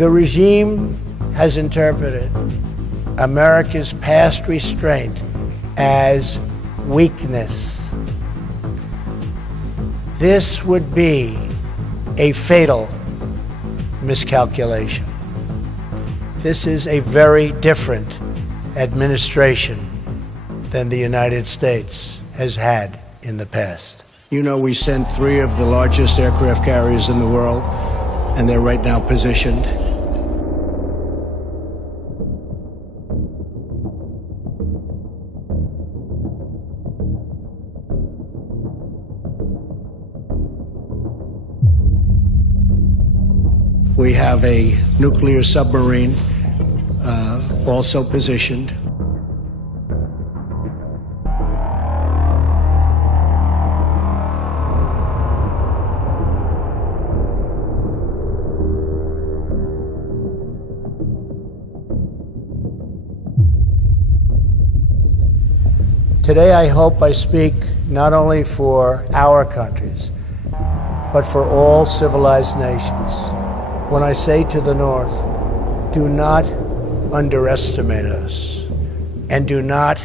The regime has interpreted America's past restraint as weakness. This would be a fatal miscalculation. This is a very different administration than the United States has had in the past. You know, we sent 3 of the largest aircraft carriers in the world, and they're right now positioned. We have a nuclear submarine also positioned. Today, I hope I speak not only for our countries, but for all civilized nations. When I say to the North, do not underestimate us and do not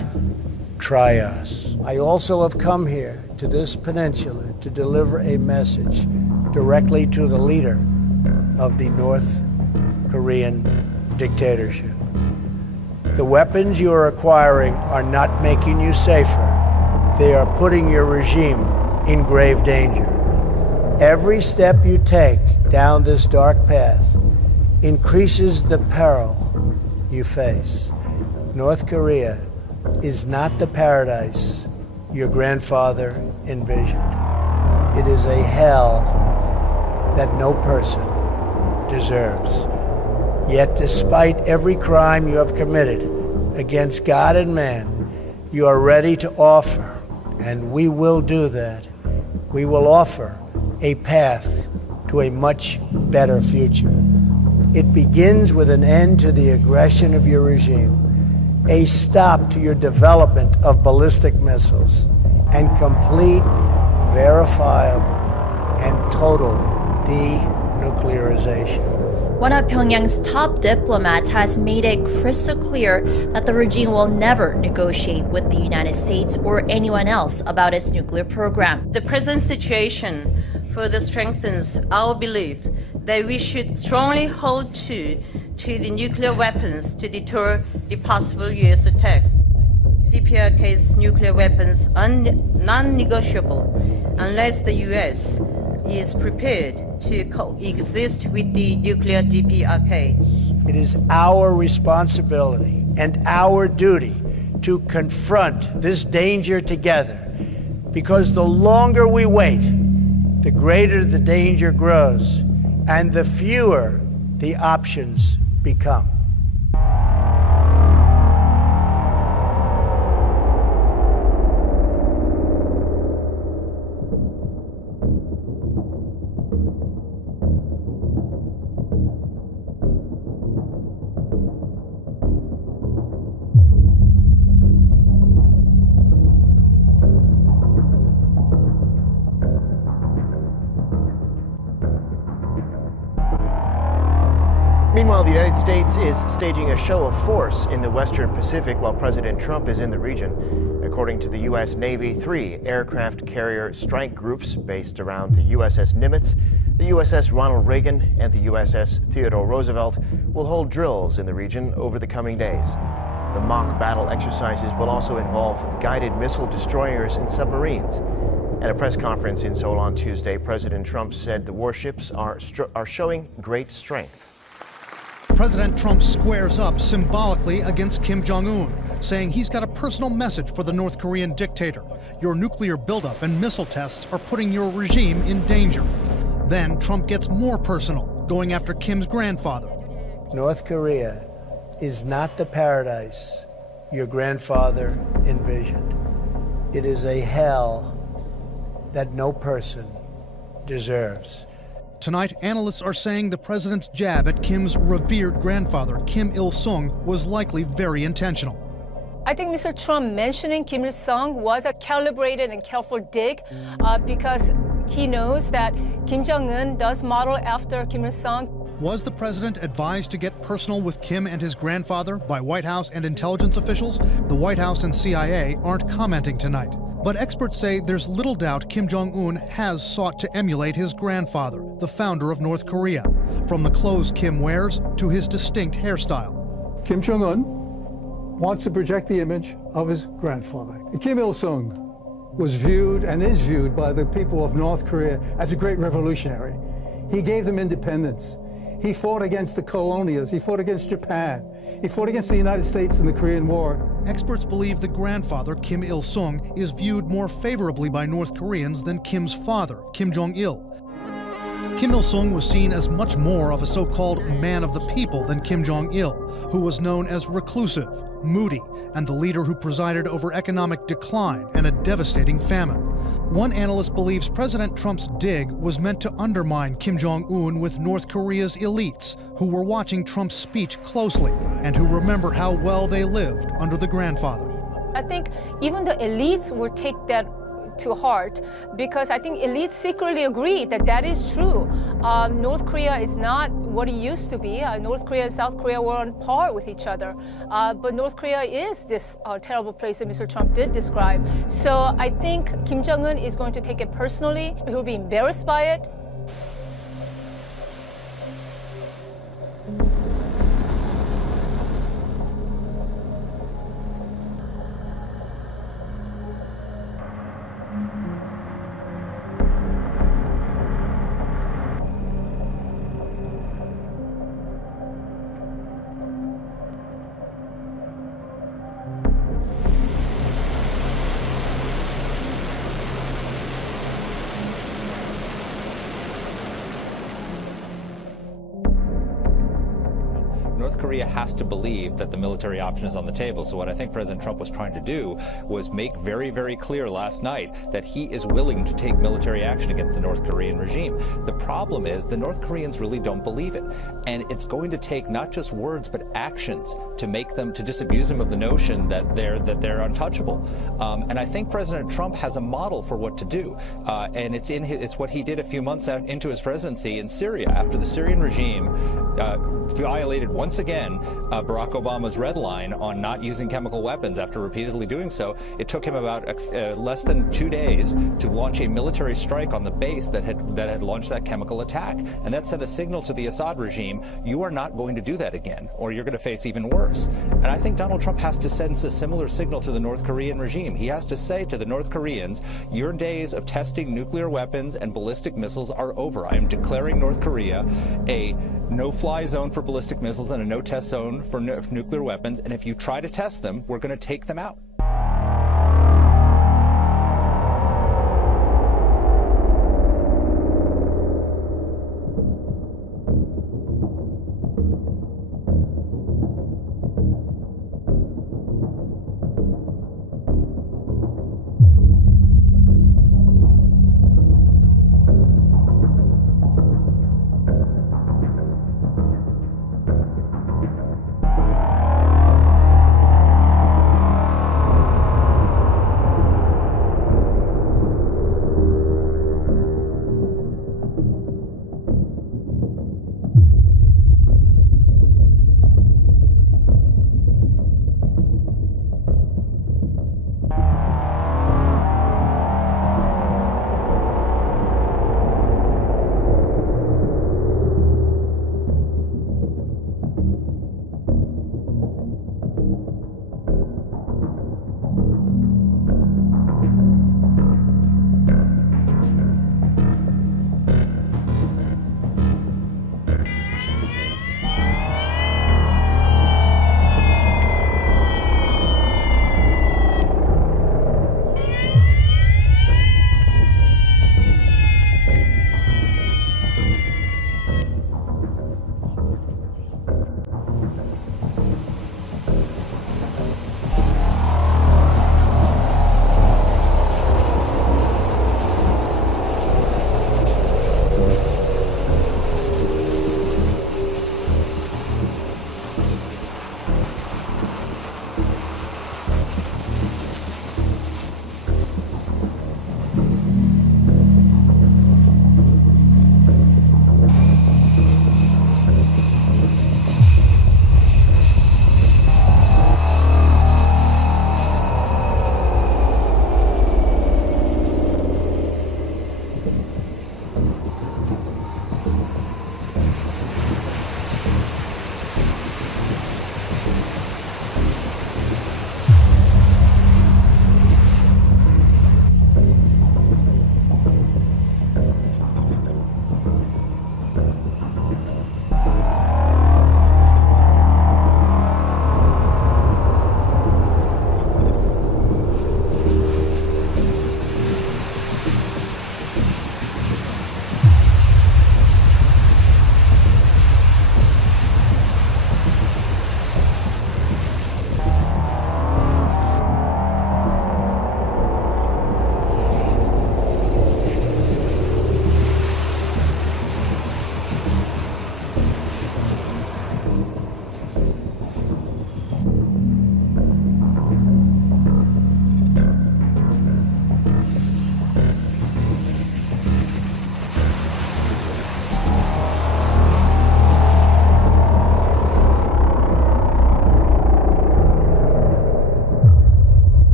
try us. I also have come here to this peninsula to deliver a message directly to the leader of the North Korean dictatorship. The weapons you are acquiring are not making you safer. They are putting your regime in grave danger. Every step you take down this dark path increases the peril you face. North Korea is not the paradise your grandfather envisioned. It is a hell that no person deserves. Yet despite every crime you have committed against God and man, you are ready to offer, and we will do that. We will offer a path to a much better future. It begins with an end to the aggression of your regime, a stop to your development of ballistic missiles, and complete, verifiable, and total denuclearization. One of Pyongyang's top diplomats has made it crystal clear that the regime will never negotiate with the United States or anyone else about its nuclear program. The present situation further strengthens our belief that we should strongly hold to the nuclear weapons to deter the possible U.S. attacks. DPRK's nuclear weapons are non-negotiable unless the U.S. is prepared to coexist with the nuclear DPRK. It is our responsibility and our duty to confront this danger together, because the longer we wait, the greater the danger grows and the fewer the options become. Meanwhile, the United States is staging a show of force in the Western Pacific while President Trump is in the region. According to the U.S. Navy, 3 aircraft carrier strike groups based around the USS Nimitz, the USS Ronald Reagan, and the USS Theodore Roosevelt will hold drills in the region over the coming days. The mock battle exercises will also involve guided missile destroyers and submarines. At a press conference in Seoul on Tuesday, President Trump said the warships are showing great strength. President Trump squares up symbolically against Kim Jong-un, saying he's got a personal message for the North Korean dictator. Your nuclear buildup and missile tests are putting your regime in danger. Then Trump gets more personal, going after Kim's grandfather. North Korea is not the paradise your grandfather envisioned. It is a hell that no person deserves. Tonight, analysts are saying the president's jab at Kim's revered grandfather, Kim Il-sung, was likely very intentional. I think Mr. Trump mentioning Kim Il-sung was a calibrated and careful dig because he knows that Kim Jong-un does model after Kim Il-sung. Was the president advised to get personal with Kim and his grandfather by White House and intelligence officials? The White House and CIA aren't commenting tonight. But experts say there's little doubt Kim Jong-un has sought to emulate his grandfather, the founder of North Korea, from the clothes Kim wears to his distinct hairstyle. Kim Jong-un wants to project the image of his grandfather. Kim Il-sung was viewed and is viewed by the people of North Korea as a great revolutionary. He gave them independence. He fought against the colonials. He fought against Japan. He fought against the United States in the Korean War. Experts believe the grandfather, Kim Il-sung, is viewed more favorably by North Koreans than Kim's father, Kim Jong-il. Kim Il-sung was seen as much more of a so-called man of the people than Kim Jong-il, who was known as reclusive, moody, and the leader who presided over economic decline and a devastating famine. One analyst believes President Trump's dig was meant to undermine Kim Jong-un with North Korea's elites, who were watching Trump's speech closely and who remember how well they lived under the grandfather. I think even the elites will take that to heart, because I think elites secretly agree that that is true. North Korea is not what it used to be. North Korea and South Korea were on par with each other. But North Korea is this terrible place that Mr. Trump did describe. So I think Kim Jong-un is going to take it personally. He'll be embarrassed by it. North Korea has to believe that the military option is on the table. So what I think President Trump was trying to do was make very, very clear last night that he is willing to take military action against the North Korean regime. The problem is the North Koreans really don't believe it. And it's going to take not just words, but actions to make them, to disabuse them of the notion that they're untouchable. And I think President Trump has a model for what to do. And it's what he did a few months into his presidency in Syria, after the Syrian regime violated once again Barack Obama's red line on not using chemical weapons. After repeatedly doing so, it took him about less than 2 days to launch a military strike on the base that had launched that chemical attack. And that sent a signal to the Assad regime: you are not going to do that again, or you're going to face even worse. And I think Donald Trump has to send a similar signal to the North Korean regime. He has to say to the North Koreans, your days of testing nuclear weapons and ballistic missiles are over. I am declaring North Korea a no-fly zone for ballistic missiles and a no-test zone for nuclear weapons, and if you try to test them, we're going to take them out.